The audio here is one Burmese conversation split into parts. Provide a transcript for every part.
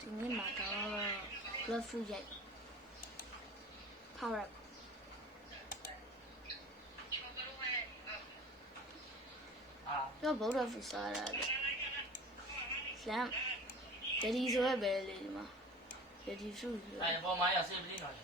ဒီနေ့မှာတော့ blood food ရိုက် power up တော့ blood food စားရတယ်လမ်းဒဒီဆိုရပဲလေဒီမှာဒဒီစုဆိုရ ပေါ်မှာရဆေးပလင်းတော့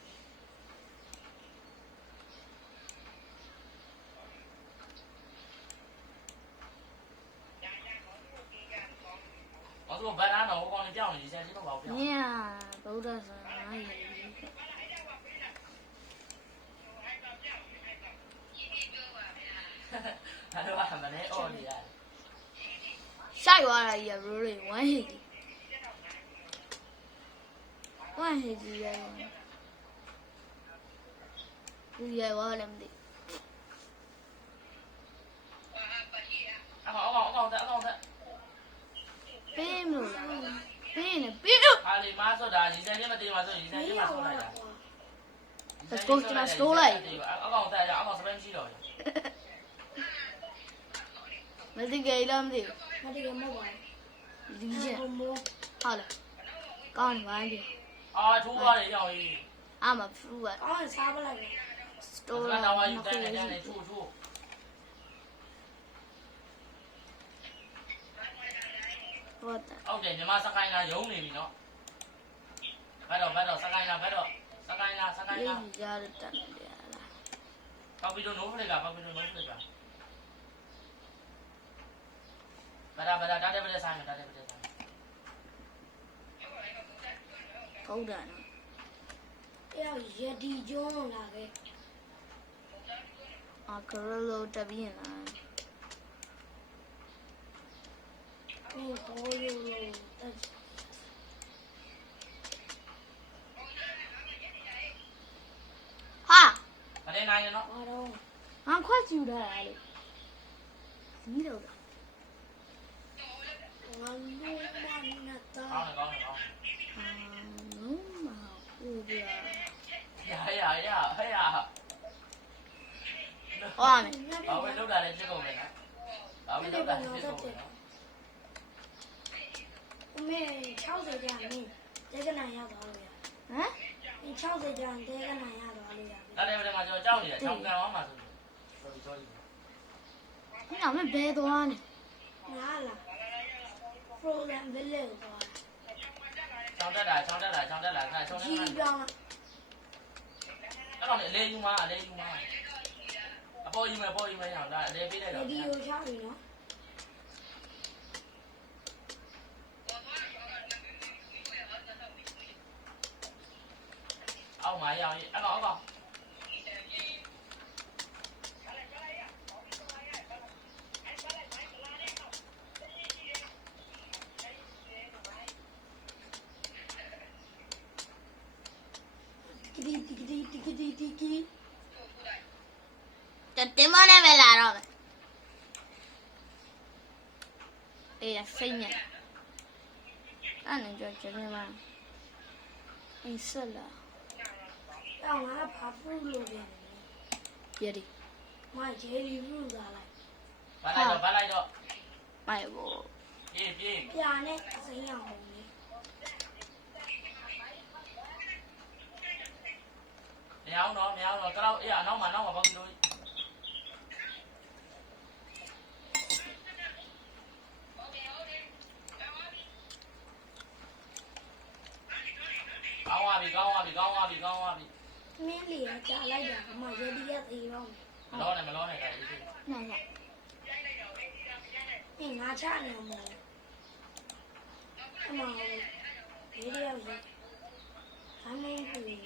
我说白兰呢，我帮你讲，以前知道吧？你呀，不知道是哪里。他说还没来奥利。下月了也不是晚黑的，晚黑的也有，不也我了没得。别没了，别呢，别了。阿里妈说的，以前你们对嘛说，以前你们说来的。Let's go to my school 来。我讲在家，我讲10分钟了。没得给了没得？没得给没玩。理解。好了，告你玩的。啊，出国的要伊。俺们出国。俺差不来个。都了，那我有在那家里出。OK， 你妈上开呢，有你喏。摆到上开呢，摆到上开呢。你家的等的了。包比都弄出来个，包比都弄出来个。摆到，打点不得三个，打点不得三个。好的呢。要热地浆那个。啊，可是都这边呢。你好有喽，哈。把那拿去喏。俺快就的来了。你都的。俺弄嘛那的。搞。弄嘛，我的。呀。哇没。把我留在这个位呢。把我留在这个位呢。我们超市家呢，这个南亚多少呀？嗯？你超市家这个南亚多少呀？那对不对嘛？就教你，教不干我嘛是不是？所以。你那么白多呢？哪了？Frozen Village 多。上这来，看，上这来。几张？那个来有嘛？啊，包一枚样的，来别来了。那里有啥的呢？奥买要一，那个。滴。这怎么那边来了？哎呀，谁呢？那你就这边嘛。没事了。让我那爬不路的。别的。妈，这里路咋来？搬来着。买不。别。别呢，怎样红的？喵喏，个老呀，喏嘛包比多。高瓦比。面里加来点嘛，这里也得了。没捞呢，该是。那个。你拿钱了没？他妈，别的要是，还没回。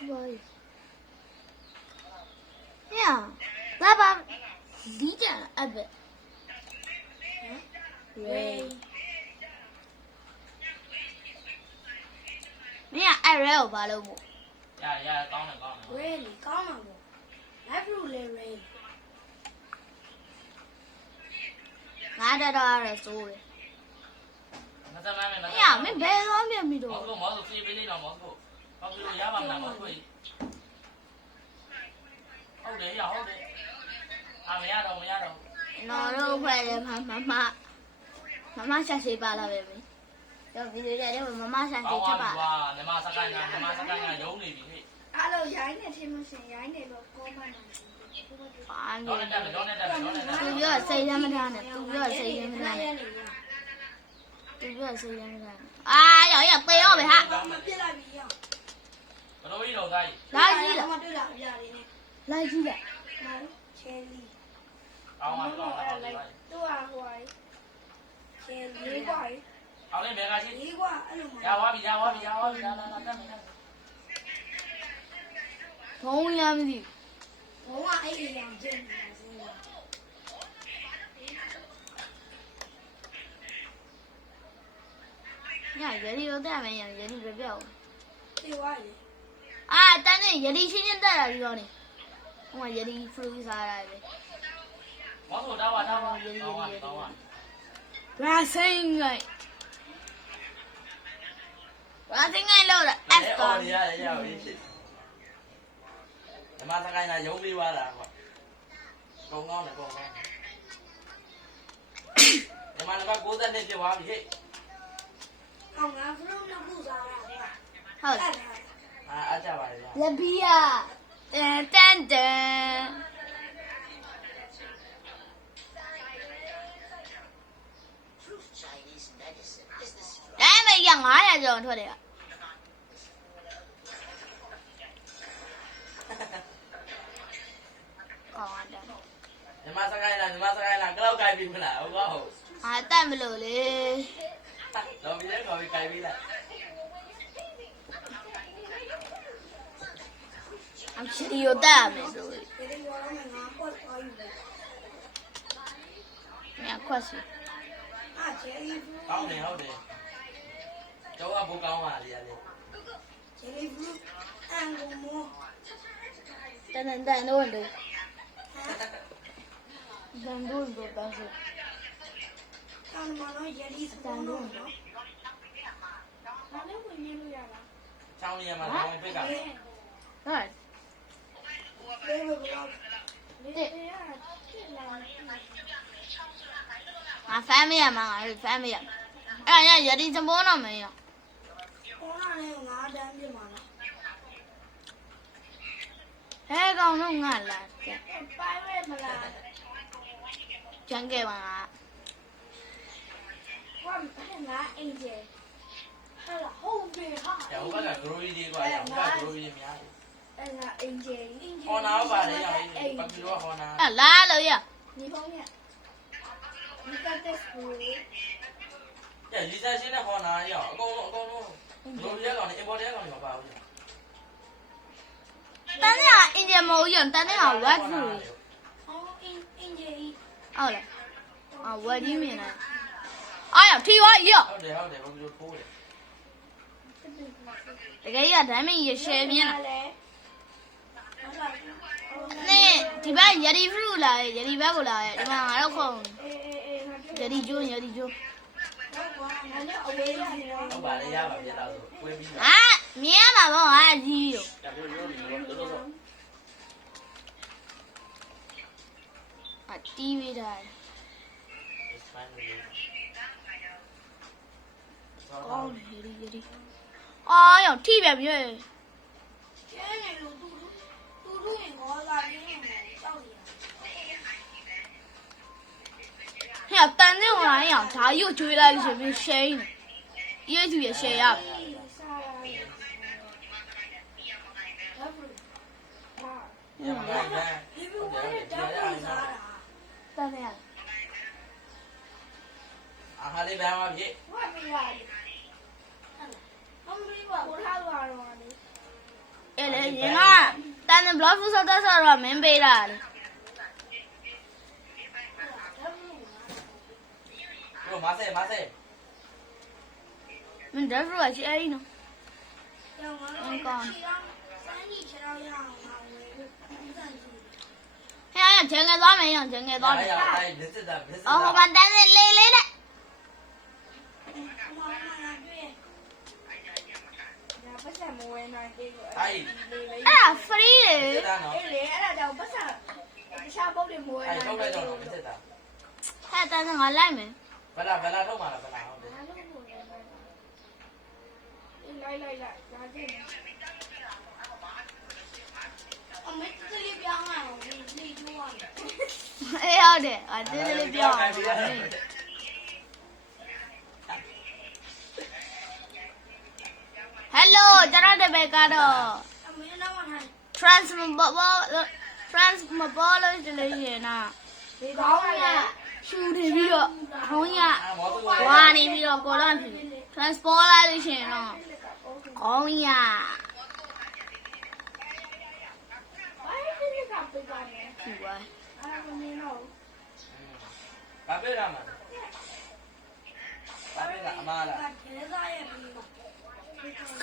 喂。呀，来吧，理解了，哎不。喂。你呀，爱人有吧了不？呀，高呢。喂，你高呢不？来不来喂？俺这倒是走的。哎呀，没白上面没多。毛子自己背的了，毛子，包比多也把那毛子。好的。啊，没压到。那都快点，妈妈下水吧了，妹妹。တော့ဗီဒီယိုတဲ့မမဆိုင် ကော တိ င်း ချက်ပါ ပါမြမစကိုင်းကရုံးနေပြီဟဲ့ အားလုံးရိုင်းနေထင်မရှင်ရိုင်းနေတော့ကောမန်နေ ဘာ တော့ မျိုး တက်မယ်တော့တက်မယ်တော့တက်မယ် သူပြောစိတ်ရမ်းမထားနဲ့သူပြောစိတ်ရမ်းမထားနဲ့ နေရ သူပြောစိတ်ရမ်းမထားနဲ့အာရောက်သေရောပဲဟာ မပြစ်လိုက်ပြီရော ဘလို့ကြီးတော့သားကြီး လိုက်ကြည့်လား မတွေ့တာပြရတယ်နဲ့ လိုက်ကြည့်လား ချဲလီ ကောင်းပါကောင်းပါ သူ့ဟာဟိုဟာချဲလီကွာ အောင်လေးဘယ်ကချင်း ဒီကွာအဲ့လိုမှ ရသွားပြီလာတက်မယ် ဘုံရမ်းမသိ ဘုံကအဲ့ဒီရောင်ကျင်းနေစင်းလား ညရည်ရောတက်မယ်ရည်ပဲပြောက် ဒီဝါလေ အာတန်းနဲ့ရည်ချင်းချင်းတက်လာပြီးတော့နေဟိုကရည်ဖရူစားရတယ် မောဆိုတာပါတော့ကောင်းပါ ရာစင်းငိုင်ရာစင်းငိုင်လို့လား အဲ့အော်ရရပြီမြမစကိုင်းကရုံးပြီးသွားတာကွာကောင်းကောင်းတယ်ကောင်းကောင်းမြမက60နှစ်ပြည့်သွားပြီဟဲ့ အောင်ငါဖရုံးနှစ်ခုစားတာကွာ ဟုတ် အဲ့ လား ဒါ အားကြပါလေ လက်ဘီယာတန်တန်တန်အဲ့မရ900ကျော်ထွက်တယ်ကောင်းတယ် မြမစကိုင်းလားကလောက်ကြိုက်ပြီမလားဟုတ်ကောဟုတ် အာတက်မလို့လေ တော့ပြီးလဲတော့ပြီးကြိုက်ပြီလား အချီရိုတက်ရမယ်ဆိုရင် ဒီလိုရောငါပေါ့သွားယူတယ် ညခွက်စီ အားချဲလီဖရုံး ကောင်းတယ်ဟုတ်တယ်ကျောင်းကဘိုးကောင်းပါလေရတယ် ချဲလီဖရုံးအန်ကိုမော တန်တန်တော့တယ်တန်တော့တော့ပါဆို တန်မလို့ရလီစတန်တော့နော်ဘာလဲဝင်နေလို့ရလား ချောင်းရမှာကောင်းပိတ်က ဟုတ် ဘယ်လိုလဲဒီရဖြစ်လာ ငါဖမ်းမရမှာငါဖမ်းမရအဲ့ရရည်စမောတော့မင်းရော ခေါင်းနဲ့ငါတန်းပြမှာလား ဟဲကောင်တော့ငါလာတယ် ပိုင်ရဲမလား ကျန်ခဲ့ပါငါ ဘာငါအင်ဂျယ်ဟာလာဟုတ်ပြီဟာ ကျောင်းကဂရိုရီလေးကွာကျောင်းကဂရိုရီများ အဲ့ငါအင်ဂျယ် ဟောနာပါလေရောပတ်ပြီးတော့ဟောနာ အဲ့လာလို့ရ ဒီဖုန်းနဲ့ဒီကတ်စပူ ကျလီဆာရှင်းနဲ့ဟောနာရောအကုန်လုံးဂရိုရီရကောင်နဲ့အင်ပေါ်တဲ့ကောင်တွေမပါဘူး တန်းရအင်ဂျင်မဟုတ်ရတန်းရဝတ်ဖူ အော်အင်ဂျယ် ဟုတ်လားအဝတ်ကြီးမြင်လားအားရထီဝါရော ဟုတ်တယ်ပတ်ပြီးတော့ထိုးတယ် တကယ်ရဒမ်းမင်းရရှယ်မြင်လား လေ နေဒီဘက်ရည်ဖရူလာရည်ဘက်ကိုလာရဒီမှာငါတော့ခုံ အေးငါတွေ့ ရည်ကျိုးရည်ကျိုး တော့ကွာငါလည်းအဝေးရနေတော့ ဟုတ်ပါလေရပါပြတော့ဆိုကွေးပြီး 啊，明嘛不还是有？ ကျပြောရိုးရိုးတော်တော် 啊，TV 的， 哦，有的。哎呦，TV 别， ကျဲနေလို့တူရင်ငေါ်လာရင်းနေကြောက်ရ 呀，但那玩意儿他又追来前面谁呢？也就也谁呀？ စားရရဘာဘူးဟာ ရမှာပဲ ဒီဘဝနဲ့တောင်းလို့စားတာ 但那样， အားဟာလေးဘယ်မှာဖြစ် ဘာမရလဲဟမ်ဘီဘာကိုထားသွားတော့လေ 哎嘞，人啊，但那不老夫少多少了，没背了。 တို့မဆဲ 你这是我去呢？ ကျောင်းကတော့ခြေတော့စမ်းကြီးခြေတော့ရအောင်ပါဝယ်ပြီးစမ်းကြည့် 哎呀，钱给多没用，钱给多 အဲ့ 没 ရ 用。 အဲ့ဒီစစ်တာစစ် 哦，我 တာ 把单子累累的。 မောင်မလာတွေ့ဒါပတ်စံမဝဲနိုင်သေးဘူး အဲ့ 哎呀，free စစ် 的。 တာနော် အေးလေအဲ့ဒါကြောင့်ပတ်စံတခြားပုတ်တွေမဝဲ အဲ့ နိုင် ထုတ်လိုက်တော့စစ်တာ 还单子我来没？ ဘလာထုတ်မှာလားဘလာဟုတ်တယ် ဘာလို့မဝဲနိုင် ဟ လိုက်လာကြည့်အမေတလေးပြောင်းလာတော့ဒီကျိုးရတယ် အေးဟုတ်တယ်အတေးလေးပြောအောင် Hello ကျွန်တော်တပည့်ကတော့ အမေနောက်မှထိုင် France မပေါ်လို့ဆိုလို့ရှိရင်တော့ ဒီကောင်းရ ရှူနေပြီးတော့ဟောင်းရ မောတူ ဝါနေပြီးတော့ကိုတော့ဖြစ် transport လာလို့ရှိရင်တော့ခေါင်းရ ဘာဖြစ်လဲကပိတ်ပါနဲ့ ဖြူပါ အဲ့ဒါမင်းတော့ ဘာပဲရမှာဘာပဲကအမားလား ဒေသရဲ့ပြီး ဒေသဆို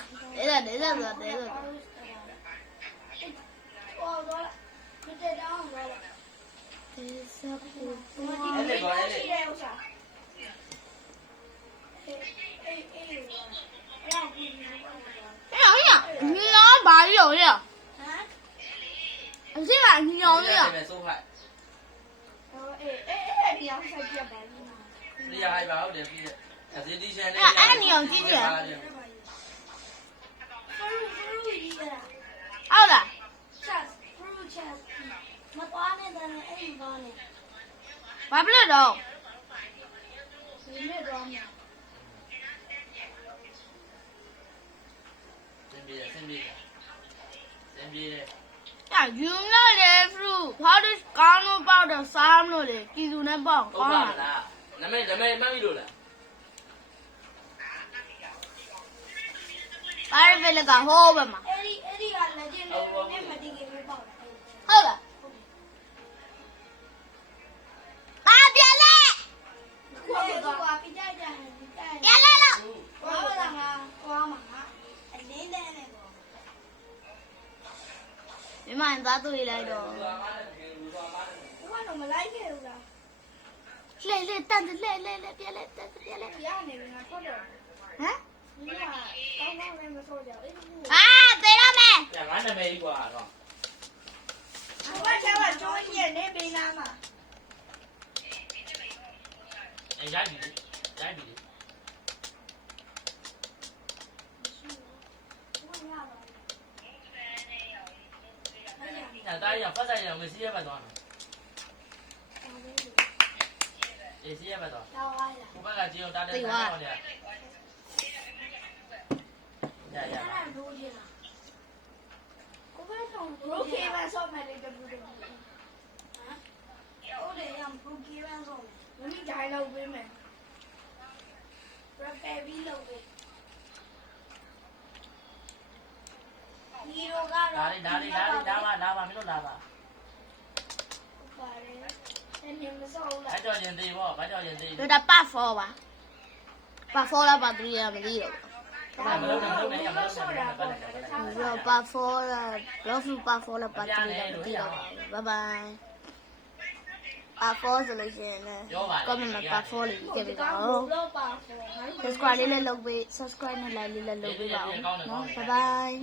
ဟောတော့မတက်တောင်းတော့ ဒေသပူ ဒီနေ့ဘာရှိတဲ့ဥစ္စာအေးအဲ့ဒါကို 哎呀，你老把有呀， ဟမ် 这个你有呀， ဆိုးဖိုက် အေးဒီအောင်ဆိုင်ပြပါလိမ့်မယ် ဒီရဟိုင်ပါဟုတ်တယ်ပြီးအစီတီရှင်လေး ဖရူကြီးရ 好的， ချက်ဖရူချက်မသွားနဲ့တည်းအဲ့ဒီသွားနဲ့ 把不了都， ဒီနေ့သွားမယ် စင်ပြေစင်ပြေစင်ပြေတယ် 呀，用那的fruit，跑的刚弄包的三弄的，记住那包 ဟုတ်ပါ 刚 မလားနမေမှတ်ပြီလို့လား 把这边那个好呗嘛， အဲ့ဒီကလက်ကျင်းလေးနဲ့မတိခင်ပေါ့ 好了，啊别来， ကိုကပြကြကြတယ် 别来了， ဘာလာငါသွားမှာအလင်းတဲ့နဲ့ပေါ့ 你妈你咋对来着？ ဘုကတော့မလိုက်ခဲ့ဘူးလား 来，蛋子来，别来，蛋子别来， ရနေပြီငါထွက်တော့ 啊 ဒီကကောင်းကောင်းလေးမဆိုးကြဘူး 啊，对了没？ ငါနာမည်ကြီးကွာတော့ ဘာချမ်းကကျိုးကြီးနေပေးနာမှာ ရိုက်ပြီရိုက်ပြီ ဒါရပတ်ဆိုင်ရမစီးရပတ်သွားနော်အေးစီးရပတ်သွား တော့အားရ ကိုဘက်ကကြည့်အောင်တားတဲ့ဟောတယ်ရရ အဲ့ဒါရိုးကြီးလားကိုပဲဆောင်ရိုးခေးပဲဆော့မယ်လေတပူတပူဟမ်ဟုတ်တယ်ရမ်ရိုးခေးပဲဆော့မယ်မင်းကြိုင်လောက်ပေးမယ်ရပယ်ပြီးလောက်ပေးဒီလိုကတော့ ဒါပါမင်းတို့လာပါ ပါတယ်အဲ့ဒီမဆော့ဘူးလား ဘာကြောင့်ရင်သေးပေါ့ဘာကြောင့်ရင်သေး 有点把佛吧，把佛了，把对呀，没理了。 ဘာမလို့လဲမလို့ ဆော့တာပေါ့ 我把佛了，老夫把佛了，把对了，没理了。拜拜。把佛是了先呢，哥们们把佛了，给别搞。 တော့ပါဆို subscribe လေးလည်းလုပ်ပေး subscribe နဲ့ like လေးလည်းလုပ်ပေးပါဦးเนาะ bye bye